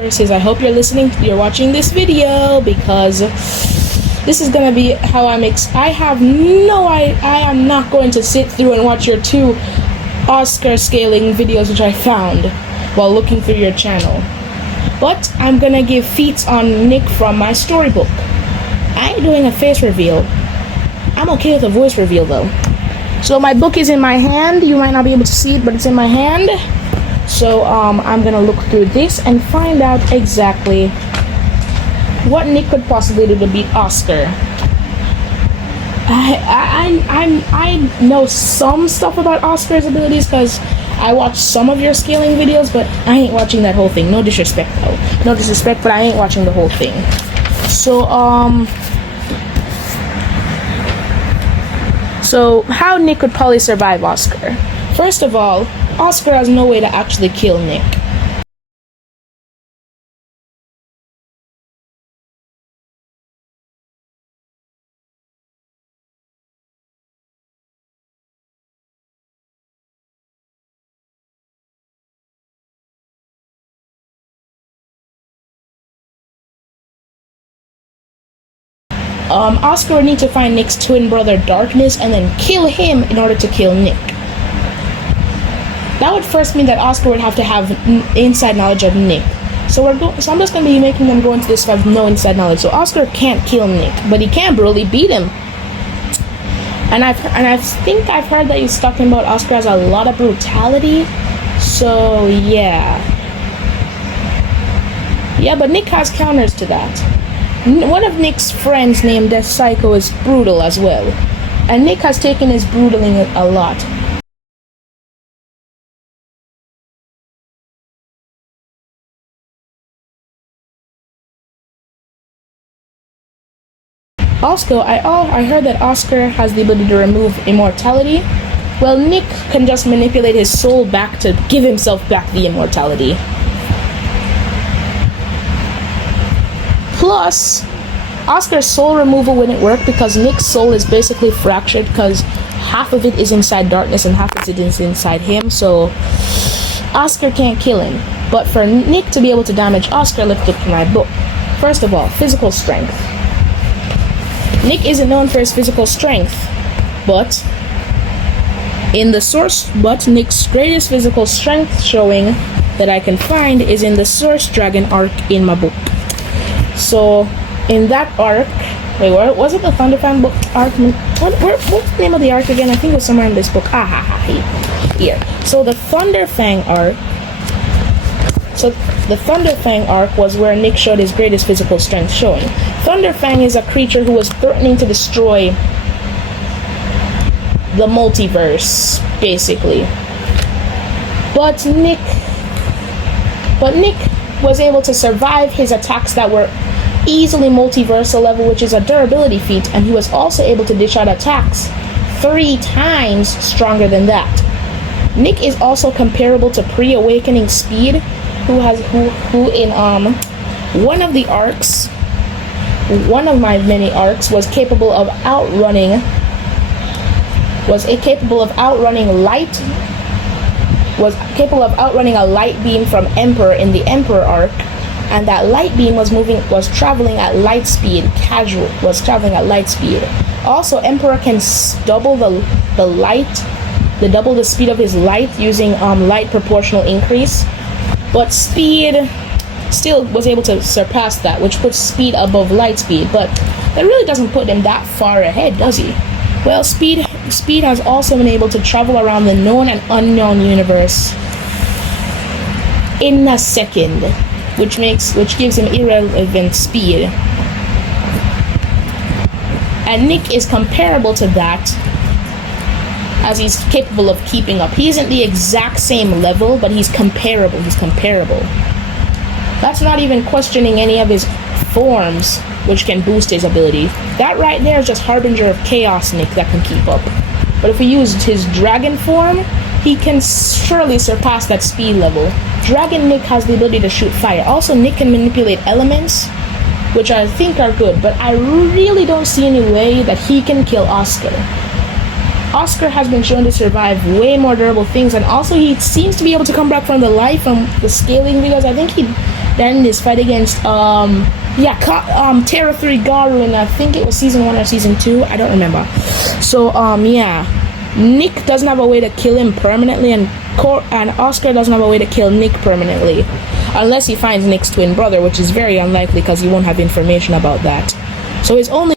Is I hope you're watching this video, because this is gonna be how I am not going to sit through and watch your 2 Oscar scaling videos which I found while looking through your channel. But I'm gonna give feats on Nick from my storybook. I ain't doing a face reveal. I'm okay with a voice reveal though. So my book is in my hand. You might not be able to see it, but it's in my hand. So I'm gonna look through this and find out exactly what Nick could possibly do to beat Oscar. I know some stuff about Oscar's abilities because I watched some of your scaling videos, but I ain't watching that whole thing. No disrespect though. No disrespect, but I ain't watching the whole thing. So how Nick could probably survive Oscar? First of all, Oscar has no way to actually kill Nick. Oscar would need to find Nick's twin brother Darkness and then kill him in order to kill Nick. That would first mean that Oscar would have to have inside knowledge of Nick. So I'm just going to be making them go into this with no inside knowledge. So Oscar can't kill Nick, but he can brutally beat him. And I think I've heard that he's talking about Oscar has a lot of brutality. So yeah. Yeah, but Nick has counters to that. One of Nick's friends named Death Psycho is brutal as well. And Nick has taken his brutaling a lot. Also, I heard that Oscar has the ability to remove immortality. Well, Nick can just manipulate his soul back to give himself back the immortality. Plus, Oscar's soul removal wouldn't work because Nick's soul is basically fractured because half of it is inside Darkness and half of it is inside him, so Oscar can't kill him. But for Nick to be able to damage Oscar, let's look for my book. First of all, physical strength. Nick isn't known for his physical strength, but Nick's greatest physical strength showing that I can find is in the Source Dragon arc in my book. So in that arc, wait, what was it? The Thunderfang book arc? What's the name of the arc again? I think it was somewhere in this book. Here. So the Thunderfang arc was where Nick showed his greatest physical strength showing. Thunderfang is a creature who was threatening to destroy the multiverse, basically. But Nick was able to survive his attacks that were easily multiversal level, which is a durability feat, and he was also able to dish out attacks 3 times stronger than that. Nick is also comparable to pre-awakening Speed, who in one of my many arcs was capable of outrunning a light beam from Emperor in the Emperor arc, and that light beam was traveling at light speed. Traveling at light speed. Also, Emperor can double the speed of his light using light proportional increase, but Speed still was able to surpass that, which puts Speed above light speed, but that really doesn't put him that far ahead, does he? Well, Speed has also been able to travel around the known and unknown universe in a second, which gives him irrelevant speed. And Nick is comparable to that, as he's capable of keeping up. He isn't the exact same level, but he's comparable. That's not even questioning any of his forms, which can boost his ability. That right there is just Harbinger of Chaos Nick that can keep up. But if he used his dragon form, he can surely surpass that speed level. Dragon Nick has the ability to shoot fire. Also, Nick can manipulate elements, which I think are good, but I really don't see any way that he can kill Oscar. Oscar has been shown to survive way more durable things, and also he seems to be able to come back from the life from the scaling videos. I think Then this fight against Terra 3 Garu, and I think it was season 1 or season 2. I don't remember. So yeah, Nick doesn't have a way to kill him permanently, and Oscar doesn't have a way to kill Nick permanently, unless he finds Nick's twin brother, which is very unlikely because he won't have information about that. So his only